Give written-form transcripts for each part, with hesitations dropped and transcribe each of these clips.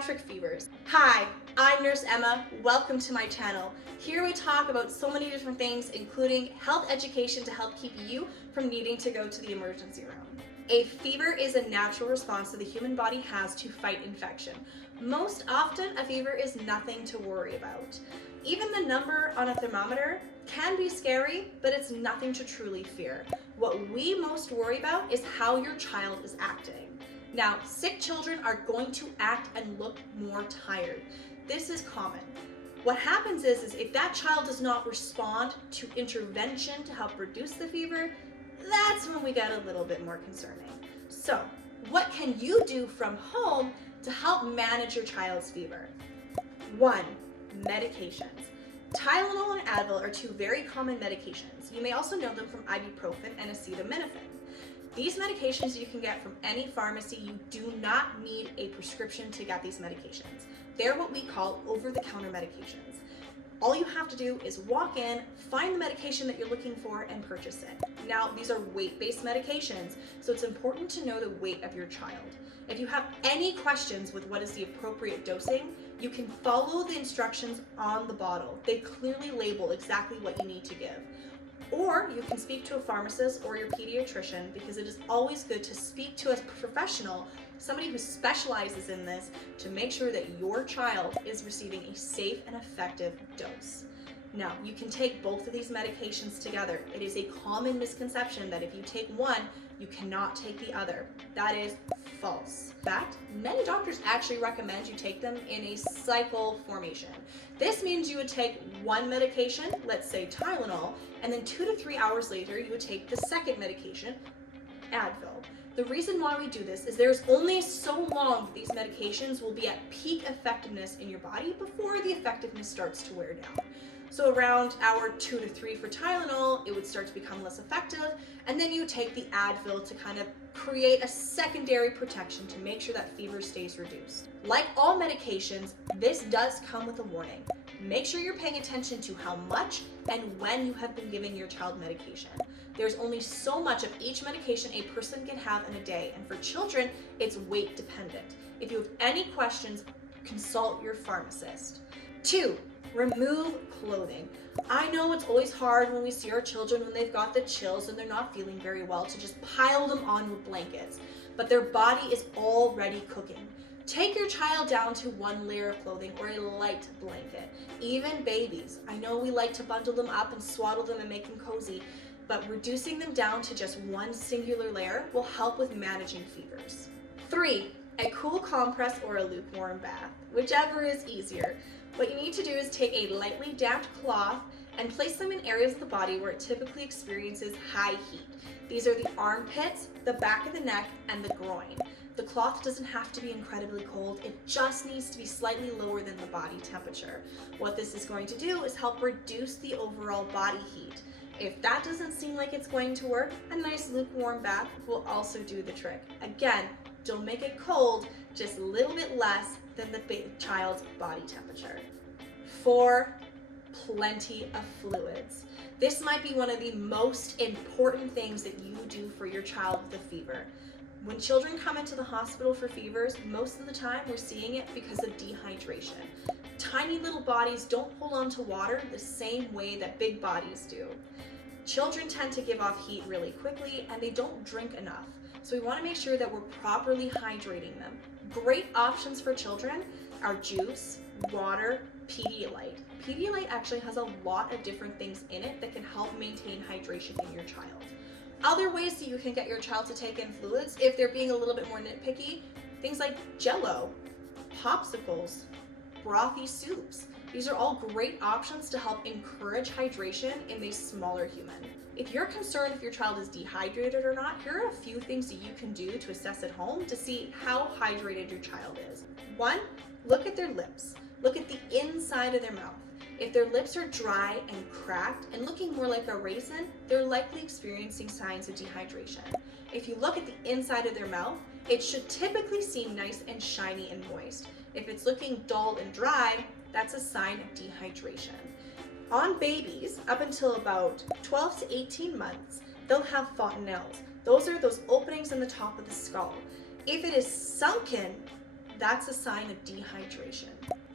pediatric fevers. Hi, I'm Nurse Emma. Welcome to my channel. Here we talk about so many different things, including health education to help keep you from needing to go to the emergency room. A fever is a natural response that the human body has to fight infection. Most often, a fever is nothing to worry about. Even the number on a thermometer can be scary, but it's nothing to truly fear. What we most worry about is how your child is acting. Now, sick children are going to act and look more tired. This is common. What happens is if that child does not respond to intervention to help reduce the fever, that's when we get a little bit more concerning. So, what can you do from home to help manage your child's fever? 1. Medications. Tylenol and Advil are two very common medications. You may also know them from ibuprofen and acetaminophen. These medications you can get from any pharmacy. You do not need a prescription to get these medications. They're what we call over-the-counter medications. All you have to do is walk in, find the medication that you're looking for, and purchase it. Now, these are weight-based medications, so it's important to know the weight of your child. If you have any questions with what is the appropriate dosing, you can follow the instructions on the bottle. They clearly label exactly what you need to give. Or you can speak to a pharmacist or your pediatrician, because it is always good to speak to a professional, somebody who specializes in this, to make sure that your child is receiving a safe and effective dose. Now, you can take both of these medications together. It is a common misconception that if you take one, you cannot take the other. That is false. In fact, many doctors actually recommend you take them in a cycle formation. This means you would take one medication, let's say Tylenol, and then 2 to 3 hours later, you would take the second medication, Advil. The reason why we do this is there's only so long these medications will be at peak effectiveness in your body before the effectiveness starts to wear down. So around hour 2 to 3 for Tylenol, it would start to become less effective, and then you take the Advil to kind of create a secondary protection to make sure that fever stays reduced. Like all medications, this does come with a warning. Make sure you're paying attention to how much and when you have been giving your child medication. There's only so much of each medication a person can have in a day, and for children, it's weight dependent. If you have any questions, consult your pharmacist. 2. Remove clothing. I know it's always hard when we see our children when they've got the chills and they're not feeling very well to just pile them on with blankets, but their body is already cooking. Take your child down to one layer of clothing or a light blanket. Even babies, I know we like to bundle them up and swaddle them and make them cozy, but reducing them down to just one singular layer will help with managing fevers. 3. A cool compress or a lukewarm bath, whichever is easier. What you need to do is take a lightly damped cloth and place them in areas of the body where it typically experiences high heat. These are the armpits, the back of the neck, and the groin. The cloth doesn't have to be incredibly cold, it just needs to be slightly lower than the body temperature. What this is going to do is help reduce the overall body heat. If that doesn't seem like it's going to work, a nice lukewarm bath will also do the trick. Again, don't make it cold, just a little bit less than the child's body temperature. 4. Plenty of fluids. This might be one of the most important things that you do for your child with a fever. When children come into the hospital for fevers, most of the time we're seeing it because of dehydration. Tiny little bodies don't hold on to water the same way that big bodies do. Children tend to give off heat really quickly and they don't drink enough. So we want to make sure that we're properly hydrating them. Great options for children are juice, water, Pedialyte. Pedialyte actually has a lot of different things in it that can help maintain hydration in your child. Other ways that you can get your child to take in fluids, if they're being a little bit more nitpicky, things like Jell-O, popsicles, brothy soups. These are all great options to help encourage hydration in a smaller human. If you're concerned if your child is dehydrated or not, here are a few things that you can do to assess at home to see how hydrated your child is. 1, look at their lips. Look at the inside of their mouth. If their lips are dry and cracked and looking more like a raisin, they're likely experiencing signs of dehydration. If you look at the inside of their mouth, it should typically seem nice and shiny and moist. If it's looking dull and dry, that's a sign of dehydration. On babies, up until about 12 to 18 months, they'll have fontanelles. Those are those openings in the top of the skull. If it is sunken, that's a sign of dehydration.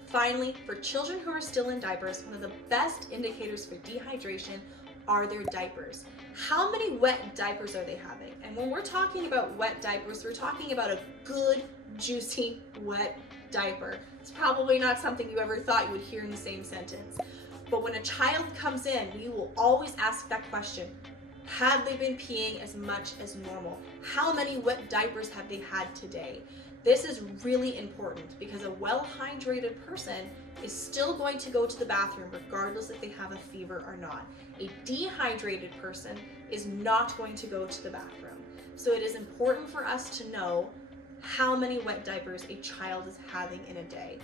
Finally, for children who are still in diapers, one of the best indicators for dehydration are their diapers. How many wet diapers are they having? And when we're talking about wet diapers, we're talking about a good, juicy, wet diaper. It's probably not something you ever thought you would hear in the same sentence. But when a child comes in, we will always ask that question. Have they been peeing as much as normal? How many wet diapers have they had today? This is really important because a well-hydrated person is still going to go to the bathroom regardless if they have a fever or not. A dehydrated person is not going to go to the bathroom. So it is important for us to know how many wet diapers a child is having in a day.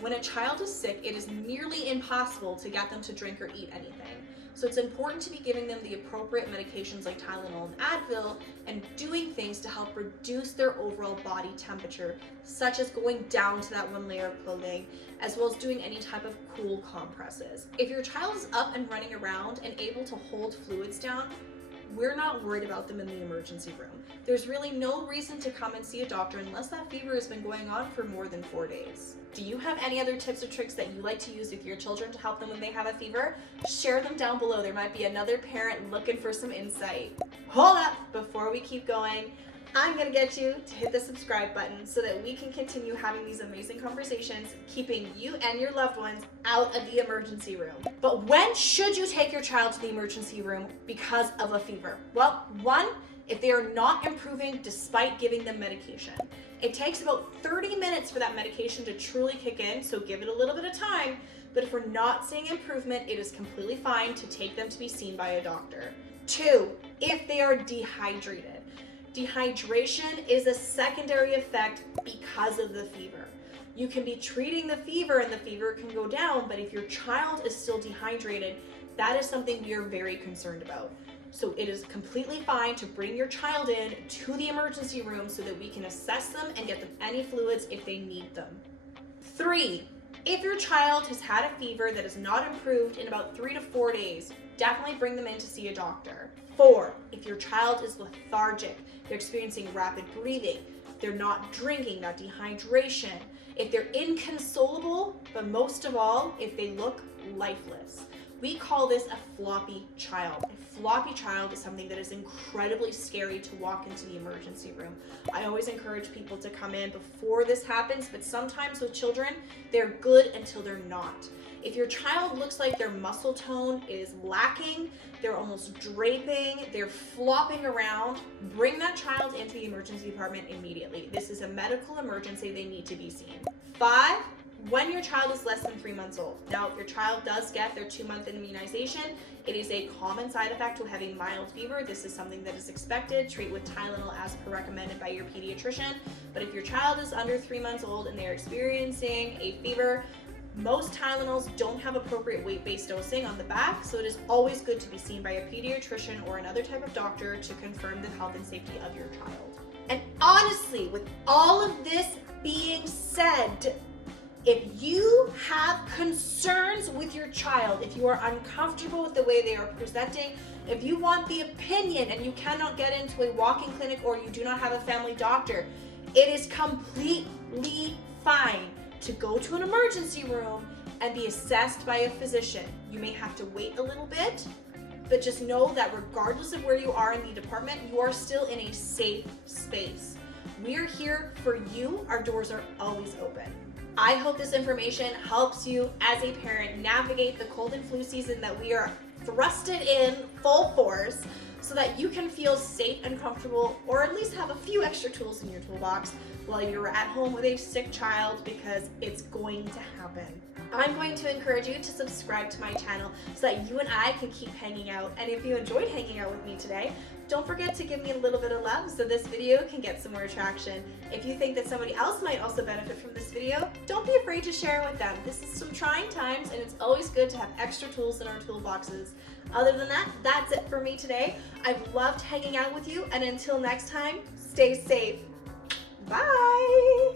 When a child is sick, it is nearly impossible to get them to drink or eat anything. So it's important to be giving them the appropriate medications like Tylenol and Advil and doing things to help reduce their overall body temperature, such as going down to that one layer of clothing, as well as doing any type of cool compresses. If your child is up and running around and able to hold fluids down, we're not worried about them in the emergency room. There's really no reason to come and see a doctor unless that fever has been going on for more than 4 days. Do you have any other tips or tricks that you like to use with your children to help them when they have a fever? Share them down below. There might be another parent looking for some insight. Hold up, before we keep going, I'm gonna get you to hit the subscribe button so that we can continue having these amazing conversations, keeping you and your loved ones out of the emergency room. But when should you take your child to the emergency room because of a fever? Well, one, if they are not improving despite giving them medication. It takes about 30 minutes for that medication to truly kick in, so give it a little bit of time. But if we're not seeing improvement, it is completely fine to take them to be seen by a doctor. Two, if they are dehydrated. Dehydration is a secondary effect because of the fever. You can be treating the fever and the fever can go down, but if your child is still dehydrated, that is something we are very concerned about. So it is completely fine to bring your child in to the emergency room so that we can assess them and get them any fluids if they need them. Three, if your child has had a fever that has not improved in about 3 to 4 days, definitely bring them in to see a doctor. Four, if your child is lethargic, they're experiencing rapid breathing, they're not drinking, that dehydration, if they're inconsolable, but most of all, if they look lifeless. We call this a floppy child. A floppy child is something that is incredibly scary to walk into the emergency room. I always encourage people to come in before this happens, but sometimes with children, they're good until they're not. If your child looks like their muscle tone is lacking, they're almost draping, they're flopping around, bring that child into the emergency department immediately. This is a medical emergency, they need to be seen. Five, when your child is less than 3 months old. Now, if your child does get their 2-month immunization, it is a common side effect to having mild fever. This is something that is expected. Treat with Tylenol as per recommended by your pediatrician. But if your child is under 3 months old and they're experiencing a fever, most Tylenols don't have appropriate weight-based dosing on the back, so it is always good to be seen by a pediatrician or another type of doctor to confirm the health and safety of your child. And honestly, with all of this being said, if you have concerns with your child, if you are uncomfortable with the way they are presenting, if you want the opinion and you cannot get into a walk-in clinic or you do not have a family doctor, it is completely fine to go to an emergency room and be assessed by a physician. You may have to wait a little bit, but just know that regardless of where you are in the department, you are still in a safe space. We are here for you. Our doors are always open. I hope this information helps you as a parent navigate the cold and flu season that we are thrusted in full force so that you can feel safe and comfortable, or at least have a few extra tools in your toolbox while you're at home with a sick child, because it's going to happen. I'm going to encourage you to subscribe to my channel so that you and I can keep hanging out. And if you enjoyed hanging out with me today, don't forget to give me a little bit of love so this video can get some more traction. If you think that somebody else might also benefit from this video, don't be afraid to share it with them. This is some trying times and it's always good to have extra tools in our toolboxes. Other than that, that's it for me today. I've loved hanging out with you, and until next time, stay safe. Bye!